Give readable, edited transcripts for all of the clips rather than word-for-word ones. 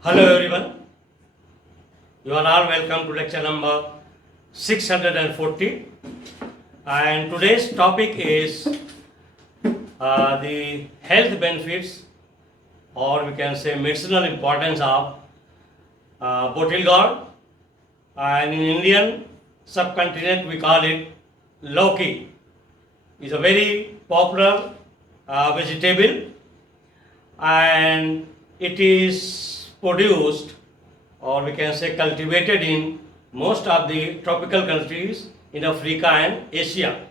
Hello everyone, you are all welcome to lecture number 640, and today's topic is the health benefits, or we can say medicinal importance of bottle gourd, and in Indian subcontinent we call it lauki. It's a very popular vegetable, and it is produced, or we can say cultivated, in most of the tropical countries in Africa and Asia.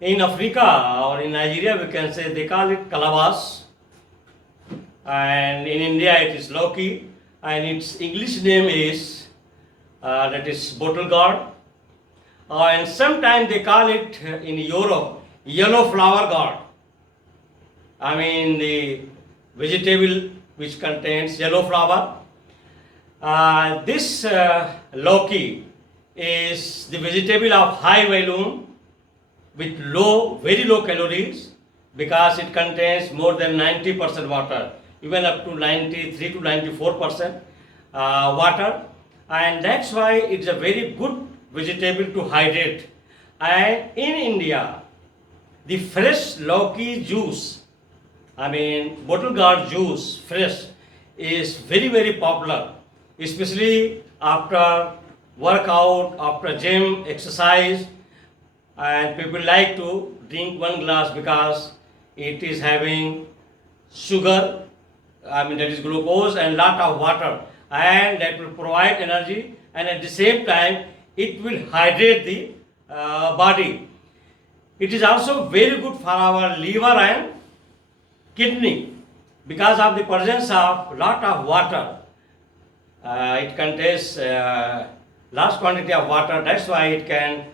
In Africa or in Nigeria, we can say they call it calabash, and in India it is lauki, and its English name is that is bottle gourd, and sometimes they call it in Europe yellow flower gourd. I mean the vegetable which contains yellow flower. This lauki is the vegetable of high volume with very low calories, because it contains more than 90% water, even up to 93 to 94% water, and that's why it's a very good vegetable to hydrate. And in India, the fresh lauki juice, I mean bottle gourd juice fresh, is very popular, especially after workout, after gym exercise, and people like to drink one glass because it is having sugar, I mean that is glucose, and lot of water, and that will provide energy, and at the same time it will hydrate the body. It is also very good for our liver and kidney because of the presence of lot of water. It contains large quantity of water. That's why it can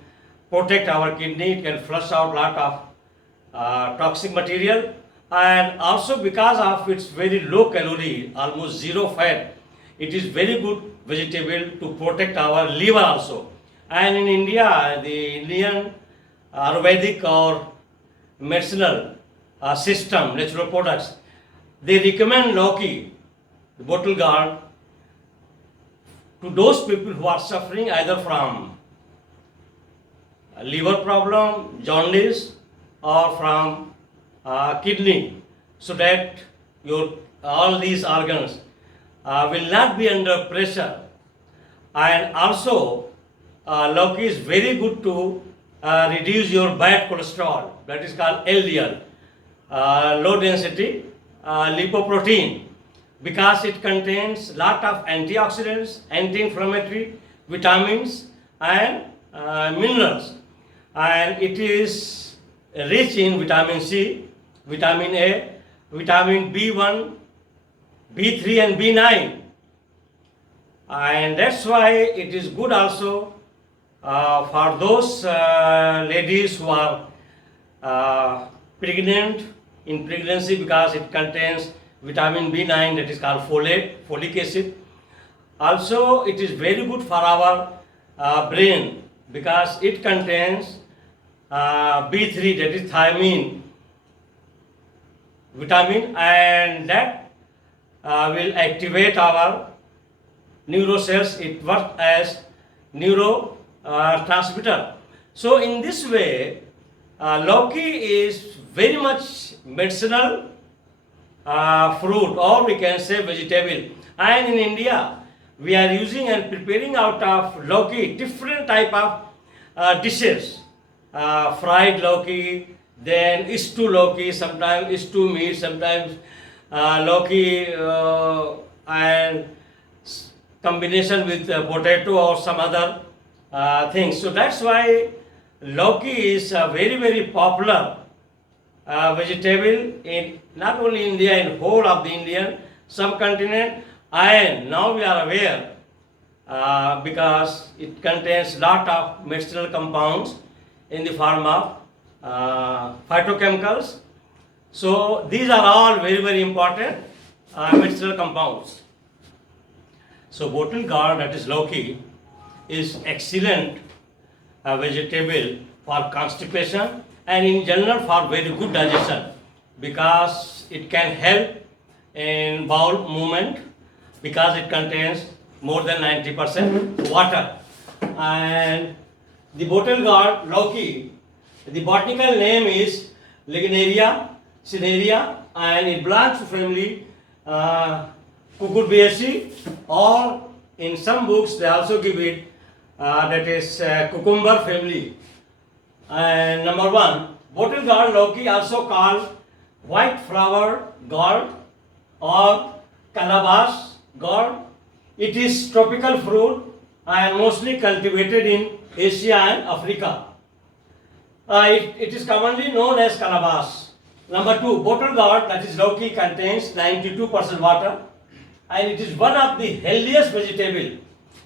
protect our kidney. It can flush out lot of toxic material, and also because of its very low calorie, almost zero fat, it is very good vegetable to protect our liver also. And in India, the Indian Ayurvedic or medicinal system, natural products, they recommend lauki, the bottle gourd, to those people who are suffering either from liver problem, jaundice, or from kidney, so that your all these organs will not be under pressure. And also, lauki is very good to reduce your bad cholesterol, that is called LDL, low density lipoprotein, because it contains lot of antioxidants, anti-inflammatory, vitamins, and minerals, and it is rich in vitamin C, vitamin A, vitamin B1, B3, and B9, and that's why it is good also for those ladies who are pregnant, in pregnancy, because it contains vitamin B9, that is called folate, folic acid. Also, it is very good for our brain because it contains B3, that is thiamine vitamin, and that will activate our neurocells. It works as neurotransmitter. So in this way, lauki is very much medicinal fruit, or we can say vegetable. And in India, we are using and preparing out of lauki different type of dishes. Fried lauki, then stew lauki, sometimes stew meat, sometimes lauki and combination with potato or some other things. So that's why lauki is a very popular vegetable in not only India, in whole of the Indian subcontinent, and now we are aware because it contains lot of medicinal compounds in the form of phytochemicals. So these are all very important medicinal compounds. So bottle gourd, that is lauki, is excellent vegetable for constipation, and in general for very good digestion, because it can help in bowel movement, because it contains more than 90% water. And the bottle gourd, Lowkey, the botanical name is Lignaria cinerea, and it belongs to family Cucurbiaceae, or in some books they also give it that is cucumber family. And number one, bottle gourd Lowkey, also called white flower gourd or calabash gourd. It is tropical fruit and mostly cultivated in Asia and Africa. It is commonly known as calabash. Number two, bottle gourd, that is Lowkey, contains 92% water, and it is one of the healthiest vegetable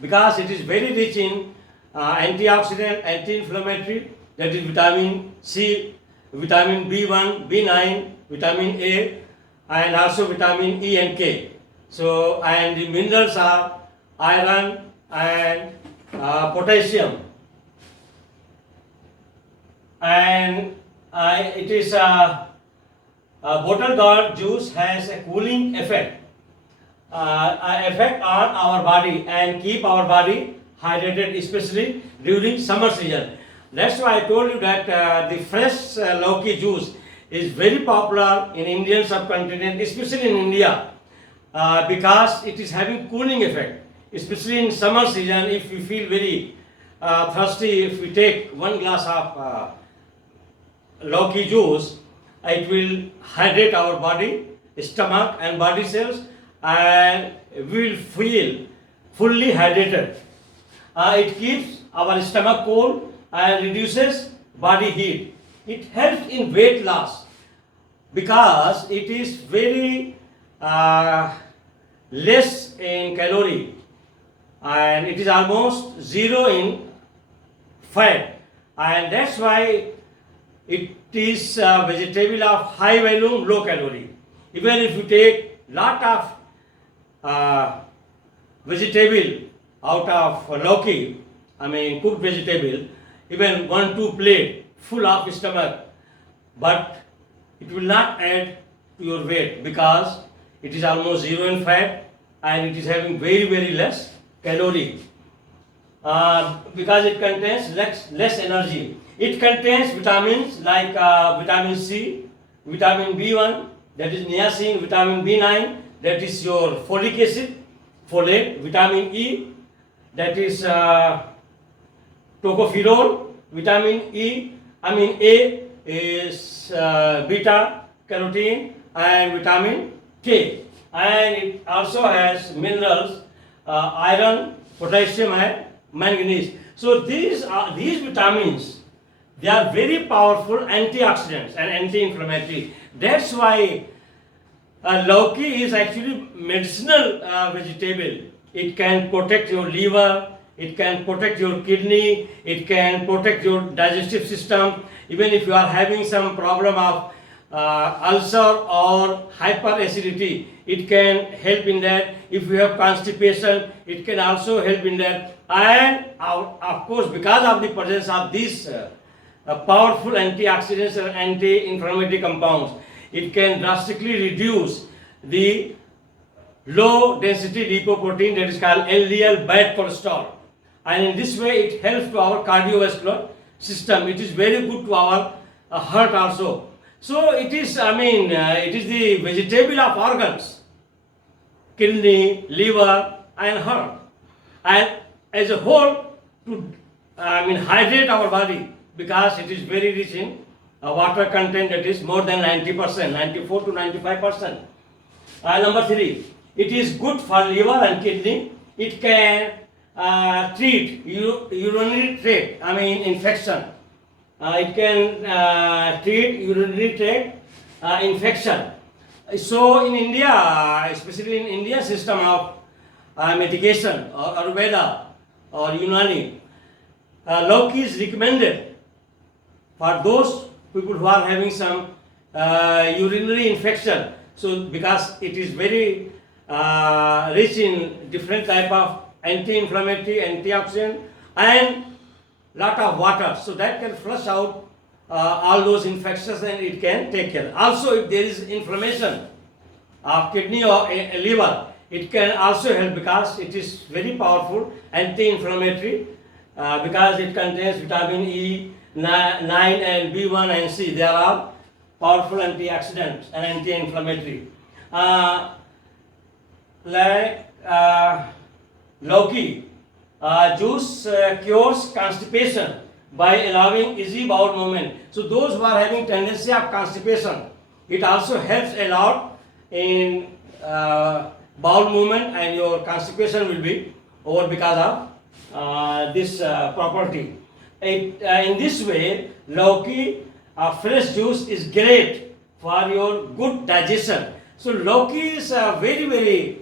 because it is very rich in antioxidant, anti-inflammatory, that is vitamin C, vitamin B1, B9, vitamin A, and also vitamin E and K. So, and the minerals are iron and potassium. And it is bottle gourd juice has a cooling effect on our body and keep our body hydrated, especially during summer season. That's why I told you that the fresh Lowkey juice is very popular in Indian subcontinent, especially in India, because it is having cooling effect, especially in summer season. If you feel very thirsty, if we take one glass of Lowkey juice, it will hydrate our body, stomach and body cells, and we will feel fully hydrated. It keeps our stomach cool and reduces body heat. It helps in weight loss because it is very less in calorie, and it is almost zero in fat, and that's why it is a vegetable of high volume, low calorie. Even if you take lot of vegetable out of Lowkey, I mean cooked vegetable, even 1-2 plate full of stomach, but it will not add to your weight because it is almost zero in fat and it is having very less calorie. Because it contains less energy. It contains vitamins like vitamin C, vitamin B1, that is niacin, vitamin B9, that is your folic acid, folate, vitamin E, that is tocopherol, vitamin E, I mean A is beta carotene, and vitamin K. And it also has minerals, iron, potassium and manganese. So these vitamins, they are very powerful antioxidants and anti-inflammatory. That's why Lowkey is actually medicinal vegetable. It can protect your liver, it can protect your kidney, it can protect your digestive system. Even if you are having some problem of ulcer or hyperacidity, it can help in that. If you have constipation, it can also help in that. And of course, because of the presence of these powerful antioxidants and anti-inflammatory compounds, it can drastically reduce the low density lipoprotein, that is called LDL, bad cholesterol, and in this way it helps to our cardiovascular system. It is very good to our heart also. So it is, it is the vegetable of organs, kidney, liver and heart, and as a whole to hydrate our body, because it is very rich in water content, that is more than 90%, 94 to 95%. Number three, it is good for liver and kidney. It can treat urinary tract, infection. It can treat urinary tract infection. So in India, especially in India system of medication or Ayurveda or Unani, Lowkey is recommended for those people who are having some urinary infection. So because it is very rich in different type of anti-inflammatory, antioxidant and lot of water, so that can flush out all those infections and it can take care. Also, if there is inflammation of kidney or liver, It can also help because it is very powerful anti-inflammatory because it contains vitamin E, 9 and B1 and C. They are all powerful antioxidants and anti-inflammatory. Like Lauki juice cures constipation by allowing easy bowel movement. So those who are having tendency of constipation, it also helps a lot in bowel movement, and your constipation will be over because of this property. In this way, Lauki fresh juice is great for your good digestion. So Lauki is very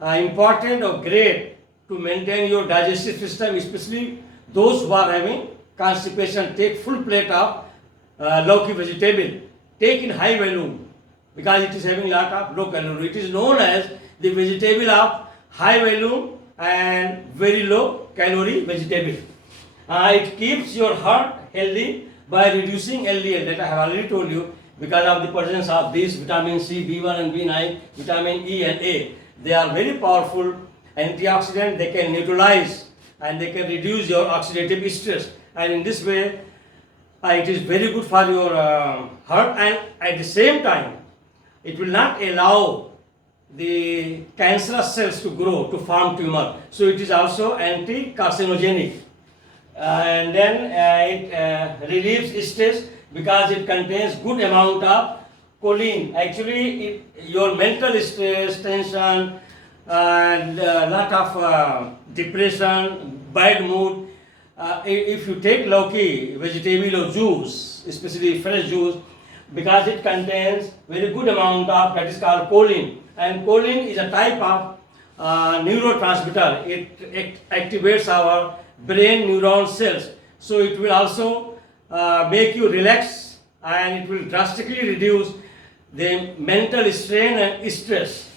important or great to maintain your digestive system, especially those who are having constipation. Take full plate of Lauki vegetable. Take in high volume because it is having lot of low calorie. It is known as the vegetable of high volume and very low calorie vegetable. It keeps your heart healthy by reducing LDL, that I have already told you, because of the presence of these vitamin C, B1 and B9, vitamin E and A. They are very powerful antioxidant. They can neutralize and they can reduce your oxidative stress, and in this way it is very good for your heart, and at the same time it will not allow the cancerous cells to grow, to form tumor. So it is also anti-carcinogenic. And then it relieves stress because it contains good amount of choline. Actually, your mental stress, tension, and lot of depression, bad mood. If you take Lauki vegetable or juice, especially fresh juice, because it contains very good amount of that is called choline, and choline is a type of neurotransmitter. It activates our brain neuron cells, so it will also make you relax, and it will drastically reduce the mental strain and stress.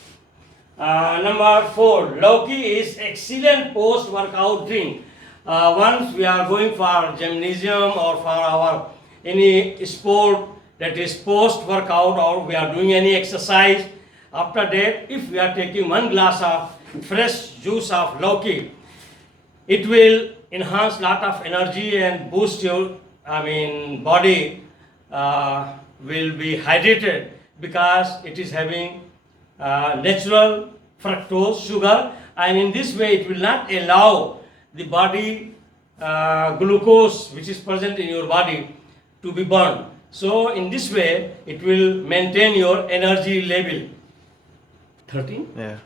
Number 4, Lauki is excellent post-workout drink. Once we are going for gymnasium or for our any sport, that is post-workout, or we are doing any exercise, after that, if we are taking 1 glass of fresh juice of Lauki, it will enhance lot of energy and boost your body will be hydrated because it is having natural fructose sugar, and in this way it will not allow the body glucose which is present in your body to be burned. So in this way it will maintain your energy level. 13? Yeah.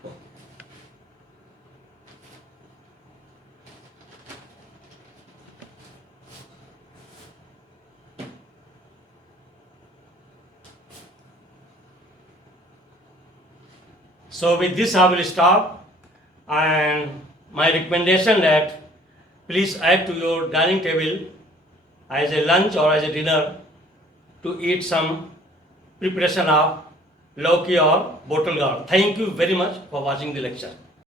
So with this I will stop, and my recommendation that please add to your dining table as a lunch or as a dinner to eat some preparation of Lauki or bottle gourd. Thank you very much for watching the lecture.